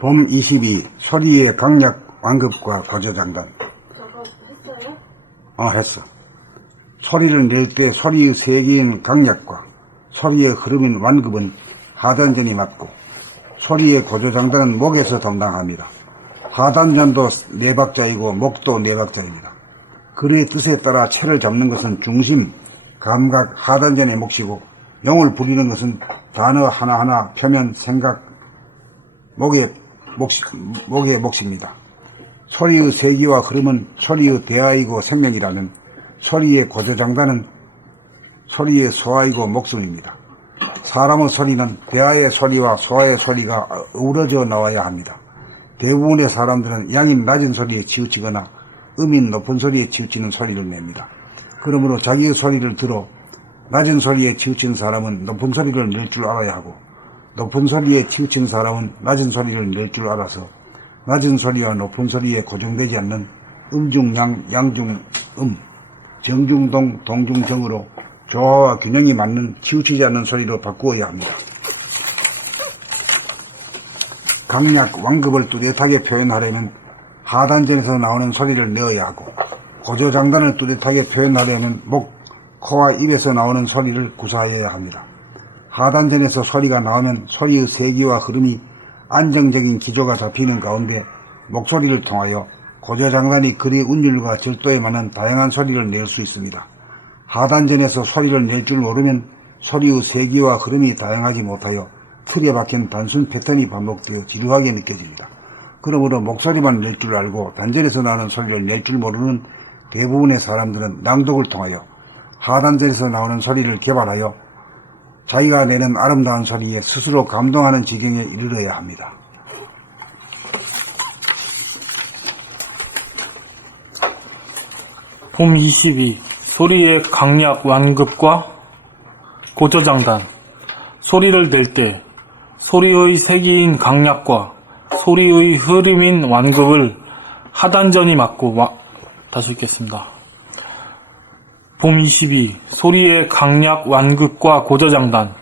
봄 22 소리의 강약 완급과 고조장단. 저거 했어요? 했어. 소리를 낼 때 소리의 세기인 강약과 소리의 흐름인 완급은 하단전이 맞고, 소리의 고조장단은 목에서 담당합니다. 하단전도 4박자이고 목도 4박자입니다. 글의 뜻에 따라 체를 잡는 것은 중심, 감각, 하단전의 몫이고, 용을 부리는 것은 단어 하나하나, 표면, 생각, 목의 몫입니다. 소리의 세기와 흐름은 소리의 대하이고 생명이라면, 소리의 고조장단은 소리의 소하이고 목숨입니다. 사람의 소리는 대하의 소리와 소하의 소리가 어우러져 나와야 합니다. 대부분의 사람들은 양인 낮은 소리에 치우치거나 음인 높은 소리에 치우치는 소리를 냅니다. 그러므로 자기의 소리를 들어 낮은 소리에 치우친 사람은 높은 소리를 낼 줄 알아야 하고, 높은 소리에 치우친 사람은 낮은 소리를 낼 줄 알아서 낮은 소리와 높은 소리에 고정되지 않는 음중양, 양중음, 정중동, 동중정으로 조화와 균형이 맞는 치우치지 않는 소리로 바꾸어야 합니다. 강약, 완급을 뚜렷하게 표현하려면 하단전에서 나오는 소리를 내어야 하고, 고조장단을 뚜렷하게 표현하려면 목, 코와 입에서 나오는 소리를 구사해야 합니다. 하단전에서 소리가 나오면 소리의 세기와 흐름이 안정적인 기조가 잡히는 가운데 목소리를 통하여 고조장단이 글의 운율과 절도에 맞는 다양한 소리를 낼 수 있습니다. 하단전에서 소리를 낼 줄 모르면 소리의 세기와 흐름이 다양하지 못하여 틀에 박힌 단순 패턴이 반복되어 지루하게 느껴집니다. 그러므로 목소리만 낼 줄 알고 단전에서 나오는 소리를 낼 줄 모르는 대부분의 사람들은 낭독을 통하여 하단전에서 나오는 소리를 개발하여 자기가 내는 아름다운 소리에 스스로 감동하는 지경에 이르러야 합니다. 봄 22 소리의 강약 완급과 고조장단. 소리를 낼 때 소리의 세기인 강약과 소리의 흐름인 완급을 하단전이 맞고 다시 읽겠습니다. 봄 22 소리의 강약 완급과 고조장단.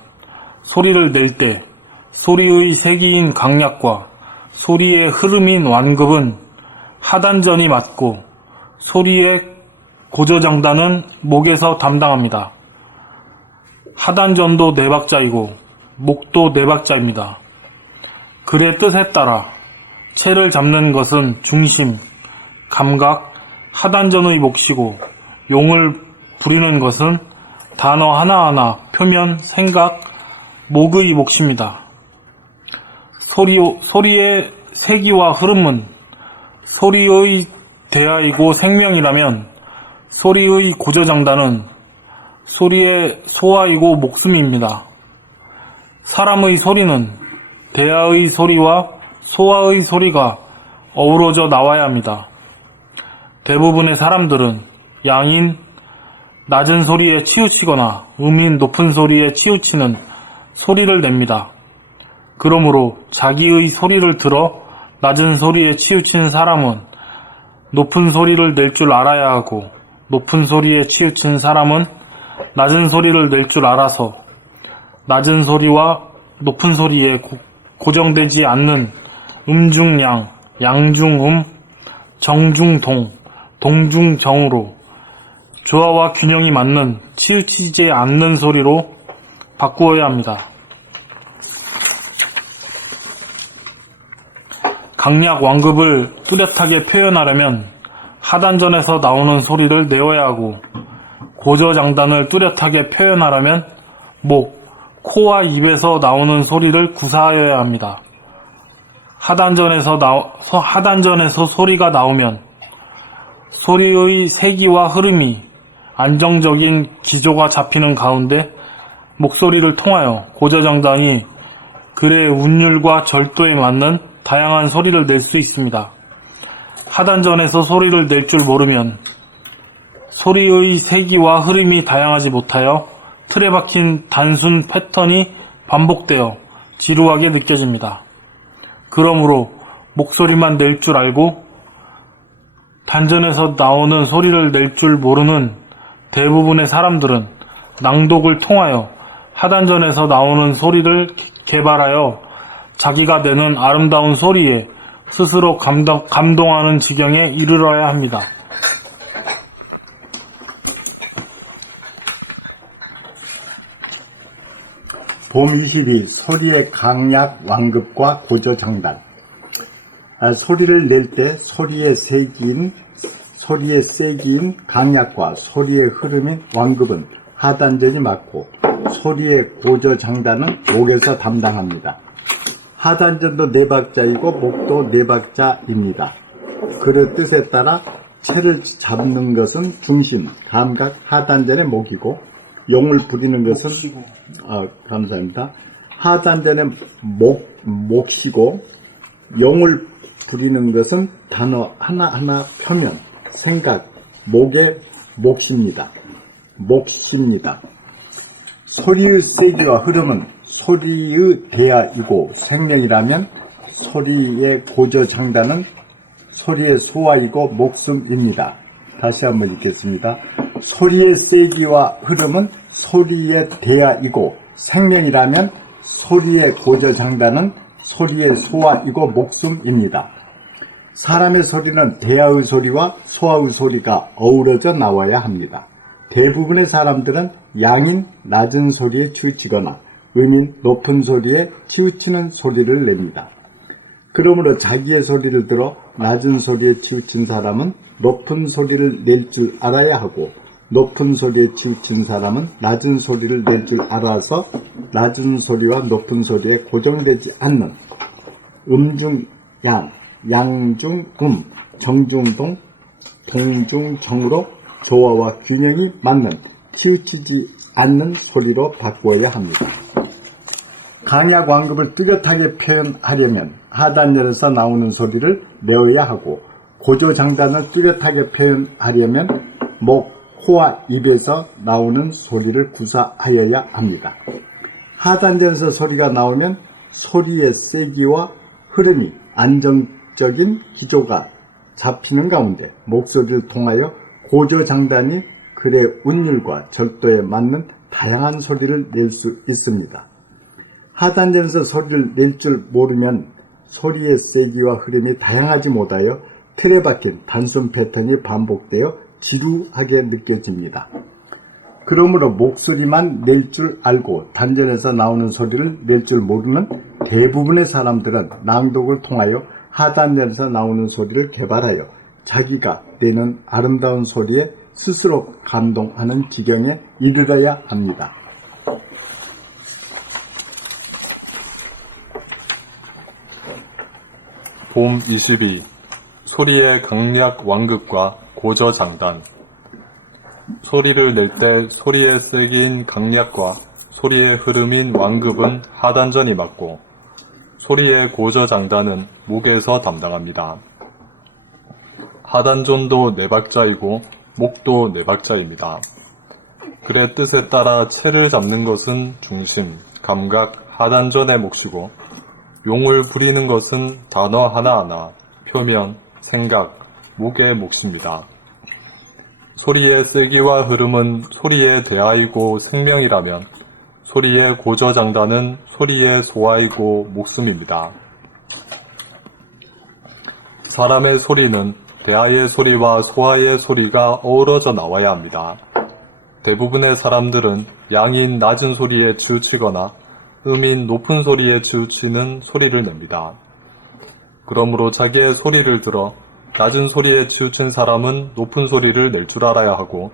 소리를 낼 때 소리의 세기인 강약과 소리의 흐름인 완급은 하단전이 맞고, 소리의 고조장단은 목에서 담당합니다. 하단전도 4박자이고 목도 4박자입니다. 글의 뜻에 따라 체를 잡는 것은 중심, 감각, 하단전의 몫이고, 용을 부리는 것은 단어 하나하나, 표면, 생각, 목의 몫입니다. 소리의 세기와 흐름은 소리의 대하이고 생명이라면, 소리의 고조장단은 소리의 소하이고 목숨입니다. 사람의 소리는 대하의 소리와 소하의 소리가 어우러져 나와야 합니다. 대부분의 사람들은 양인 낮은 소리에 치우치거나 음인 높은 소리에 치우치는 소리를 냅니다. 그러므로 자기의 소리를 들어 낮은 소리에 치우친 사람은 높은 소리를 낼 줄 알아야 하고, 높은 소리에 치우친 사람은 낮은 소리를 낼 줄 알아서 낮은 소리와 높은 소리에 고정되지 않는 음중양, 양중음, 정중동, 동중정으로 조화와 균형이 맞는 치우치지 않는 소리로 바꾸어야 합니다. 강약 완급을 뚜렷하게 표현하려면 하단전에서 나오는 소리를 내어야 하고, 고조장단을 뚜렷하게 표현하려면 목, 코와 입에서 나오는 소리를 구사하여야 합니다. 하단전에서 소리가 나오면 소리의 세기와 흐름이 안정적인 기조가 잡히는 가운데 목소리를 통하여 고조장단이 글의 운율과 절도에 맞는 다양한 소리를 낼 수 있습니다. 하단전에서 소리를 낼 줄 모르면 소리의 세기와 흐름이 다양하지 못하여 틀에 박힌 단순 패턴이 반복되어 지루하게 느껴집니다. 그러므로 목소리만 낼 줄 알고 단전에서 나오는 소리를 낼 줄 모르는 대부분의 사람들은 낭독을 통하여 하단전에서 나오는 소리를 개발하여 자기가 내는 아름다운 소리에 스스로 감동하는 지경에 이르러야 합니다. 봄 22 소리의 강약 완급과 고조장단. 소리를 낼 때 소리의 세기인 강약과 소리의 흐름인 완급은 하단전이 맡고 소리의 고조장단은 목에서 담당합니다. 하단전도 4박자이고 목도 4박자입니다. 그 뜻에 따라 채를 잡는 것은 중심, 감각, 하단전의 목이고 용을 부리는 것은 감사합니다. 하단전의 목시고 용을 부리는 것은 단어 하나하나 표면, 생각, 목의 몫입니다. 소리의 세기와 흐름은 소리의 대하이고 생명이라면 소리의 고조장단은 소리의 소화이고 목숨입니다. 다시 한번 읽겠습니다. 소리의 세기와 흐름은 소리의 대하이고 생명이라면 소리의 고조장단은 소리의 소화이고 목숨입니다. 사람의 소리는 대하의 소리와 소화의 소리가 어우러져 나와야 합니다. 대부분의 사람들은 양인 낮은 소리에 치우치거나 음인 높은 소리에 치우치는 소리를 냅니다. 그러므로 자기의 소리를 들어 낮은 소리에 치우친 사람은 높은 소리를 낼 줄 알아야 하고 높은 소리에 치우친 사람은 낮은 소리를 낼 줄 알아서 낮은 소리와 높은 소리에 고정되지 않는 음중양, 양중음, 정중동, 동중정으로 조화와 균형이 맞는 치우치지 않는 소리로 바꾸어야 합니다. 강약 완급을 뚜렷하게 표현하려면 하단전에서 나오는 소리를 내어야 하고 고조장단을 뚜렷하게 표현하려면 목, 코와 입에서 나오는 소리를 구사하여야 합니다. 하단전에서 소리가 나오면 소리의 세기와 흐름이 안정적인 기조가 잡히는 가운데 목소리를 통하여 고조장단이 글의 운율과 절도에 맞는 다양한 소리를 낼 수 있습니다. 하단전에서 소리를 낼 줄 모르면 소리의 세기와 흐름이 다양하지 못하여 틀에 박힌 단순 패턴이 반복되어 지루하게 느껴집니다. 그러므로 목소리만 낼 줄 알고 단전에서 나오는 소리를 낼 줄 모르는 대부분의 사람들은 낭독을 통하여 하단전에서 나오는 소리를 개발하여 자기가 내는 아름다운 소리에 스스로 감동하는 지경에 이르러야 합니다. 봄 22 소리의 강약 완급과 고저장단. 소리를 낼 때 소리의 세기인 강약과 소리의 흐름인 완급은 하단전이 맡고 소리의 고저장단은 목에서 담당합니다. 하단전도 4박자이고 목도 4박자입니다. 글의 뜻에 따라 채를 잡는 것은 중심, 감각, 하단전의 몫이고 용을 부리는 것은 단어 하나하나, 표면, 생각, 목의 몫입니다. 소리의 세기와 흐름은 소리의 대하이고 생명이라면 소리의 고저장단은 소리의 소화이고 목숨입니다. 사람의 소리는 대하의 소리와 소화의 소리가 어우러져 나와야 합니다. 대부분의 사람들은 양인 낮은 소리에 치우치거나 음인 높은 소리에 치우치는 소리를 냅니다. 그러므로 자기의 소리를 들어 낮은 소리에 치우친 사람은 높은 소리를 낼 줄 알아야 하고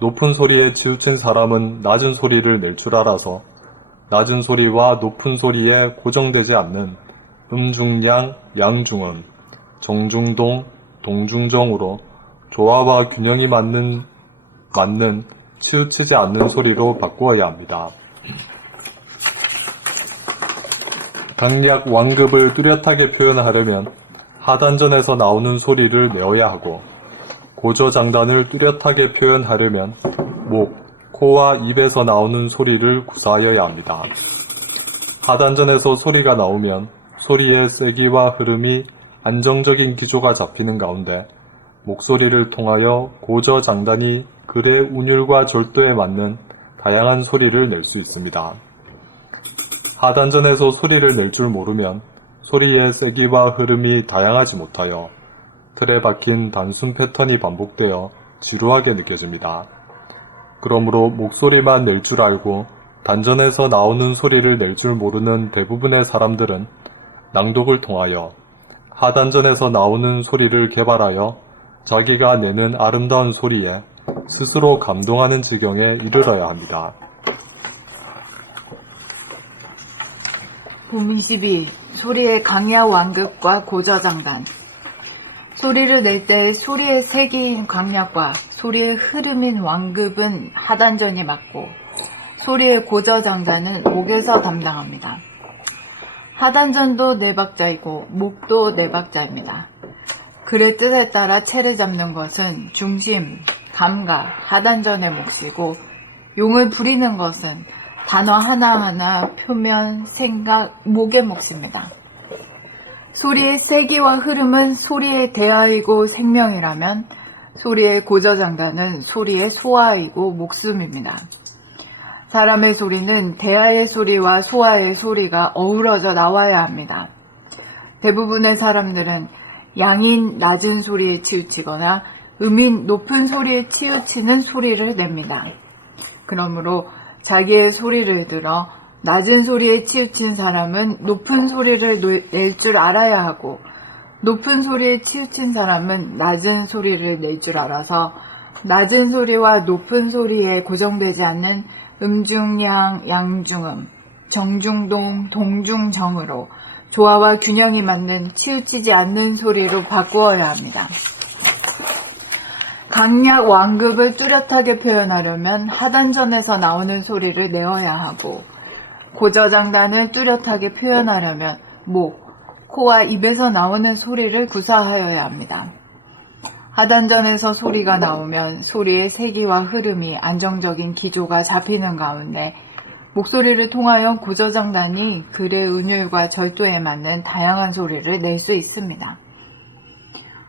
높은 소리에 치우친 사람은 낮은 소리를 낼 줄 알아서 낮은 소리와 높은 소리에 고정되지 않는 음중양, 양중음, 정중동, 동중정으로 조화와 균형이 맞는 치우치지 않는 소리로 바꾸어야 합니다. 강약 완급을 뚜렷하게 표현하려면 하단전에서 나오는 소리를 내어야 하고 고저장단을 뚜렷하게 표현하려면 목, 코와 입에서 나오는 소리를 구사하여야 합니다. 하단전에서 소리가 나오면 소리의 세기와 흐름이 안정적인 기조가 잡히는 가운데 목소리를 통하여 고저장단이 글의 운율과 절도에 맞는 다양한 소리를 낼 수 있습니다. 하단전에서 소리를 낼 줄 모르면 소리의 세기와 흐름이 다양하지 못하여 틀에 박힌 단순 패턴이 반복되어 지루하게 느껴집니다. 그러므로 목소리만 낼 줄 알고 단전에서 나오는 소리를 낼 줄 모르는 대부분의 사람들은 낭독을 통하여 하단전에서 나오는 소리를 개발하여 자기가 내는 아름다운 소리에 스스로 감동하는 지경에 이르러야 합니다. 봄 22. 소리의 강약 완급과 고저장단. 소리를 낼 때 소리의 세기인 강약과 소리의 흐름인 완급은 하단전이 맡고 소리의 고저장단은 목에서 담당합니다. 하단전도 4박자이고 목도 4박자입니다. 글의 뜻에 따라 체를 잡는 것은 중심, 감각, 하단전의 몫이고 용을 부리는 것은 단어 하나하나, 표면, 생각, 목의 몫입니다. 소리의 세기와 흐름은 소리의 대하이고 생명이라면 소리의 고저장단은 소리의 소화이고 목숨입니다. 사람의 소리는 대하의 소리와 소화의 소리가 어우러져 나와야 합니다. 대부분의 사람들은 양인 낮은 소리에 치우치거나 음인 높은 소리에 치우치는 소리를 냅니다. 그러므로 자기의 소리를 들어 낮은 소리에 치우친 사람은 높은 소리를 낼 줄 알아야 하고 높은 소리에 치우친 사람은 낮은 소리를 낼 줄 알아서 낮은 소리와 높은 소리에 고정되지 않는 음중양, 양중음, 정중동, 동중정으로 조화와 균형이 맞는 치우치지 않는 소리로 바꾸어야 합니다. 강약 완급을 뚜렷하게 표현하려면 하단전에서 나오는 소리를 내어야 하고 고저장단을 뚜렷하게 표현하려면 목, 코와 입에서 나오는 소리를 구사하여야 합니다. 하단전에서 소리가 나오면 소리의 세기와 흐름이 안정적인 기조가 잡히는 가운데 목소리를 통하여 고저장단이 글의 은율과 절도에 맞는 다양한 소리를 낼 수 있습니다.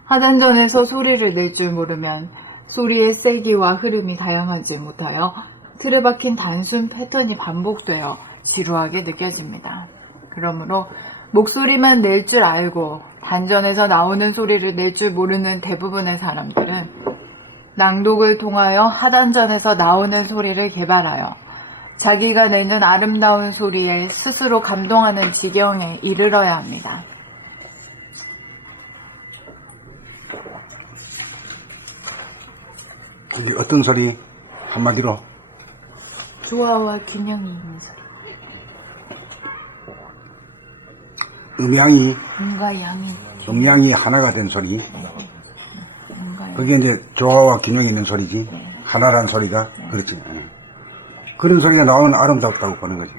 하단전에서 소리를 낼 줄 모르면 소리의 세기와 흐름이 다양하지 못하여 틀에 박힌 단순 패턴이 반복되어 지루하게 느껴집니다. 그러므로 목소리만 낼 줄 알고 단전에서 나오는 소리를 낼 줄 모르는 대부분의 사람들은 낭독을 통하여 하단전에서 나오는 소리를 개발하여 자기가 내는 아름다운 소리에 스스로 감동하는 지경에 이르러야 합니다. 이게 어떤 소리? 한마디로 조화와 균형이 있는 소리. 음양이 음과 양이 하나가 된 소리. 음과 양. 그게 이제 조화와 균형이 있는 소리지. 하나란 소리가. 그렇지. 그런 소리가 나오면 아름답다고 보는 거지.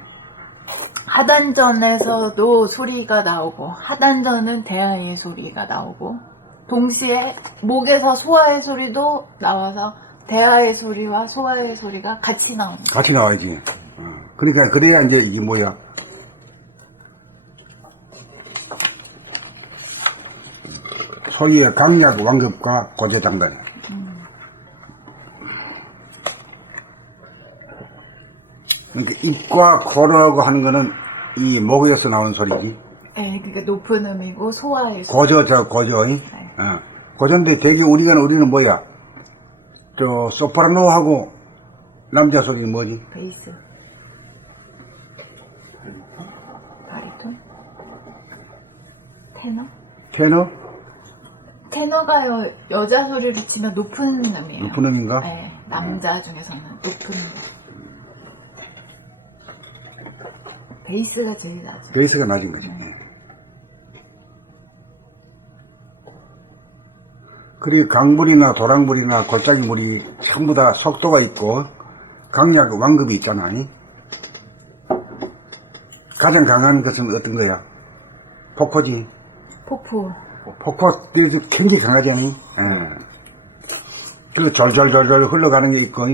하단전에서도 소리가 나오고 하단전은 대하의 소리가 나오고 동시에 목에서 소화의 소리도 나와서 대하의 소리와 소화의 소리가 같이 나옵니다. 같이 나와야지. 그러니까 그래야 이제 이게 뭐야? 소리의 강약 완급과 고저장단. 그러니까 입과 코라고 하는 거는 이 목에서 나오는 소리지. 네, 그러니까 높은 음이고 소화의 소리. 고저. 고저인데 되게 우리는 뭐야? 저 소프라노하고 남자 소리는 뭐지? 베이스. 바리톤. 테너. 테너가 여자 소리를 치면 높은 음이에요. 높은 음인가? 네, 남자 중에서는 높은 음. 베이스가 제일 낮아요. 베이스가 낮은 거지. 그리고 강물이나 도랑물이나 골짜기 물이 전부 다 속도가 있고 강약 완급이 있잖아. 가장 강한 것은 어떤 거야? 폭포지. 폭포들이 굉장히 강하지 않니? 그 절절절절 흘러가는 게 있고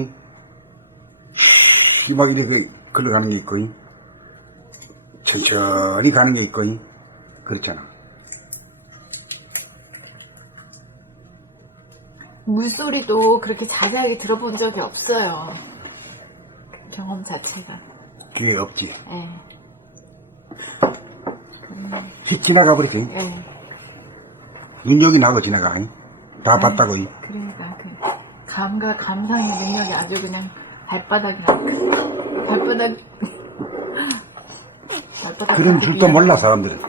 막 이렇게 흘러가는 게 있고 천천히 가는 게 있고 그렇잖아. 물소리도 그렇게 자세하게 들어본 적이 없어요. 그 경험 자체가. 그게 없지. 네. 휙 지나가 버리지. 예. 눈여기 나고 지나가. 다 봤다고. 그러니까 그 감과 감상의 능력이 아주 그냥 발바닥이랑 발바닥 그런 줄도 몰라, 사람들은.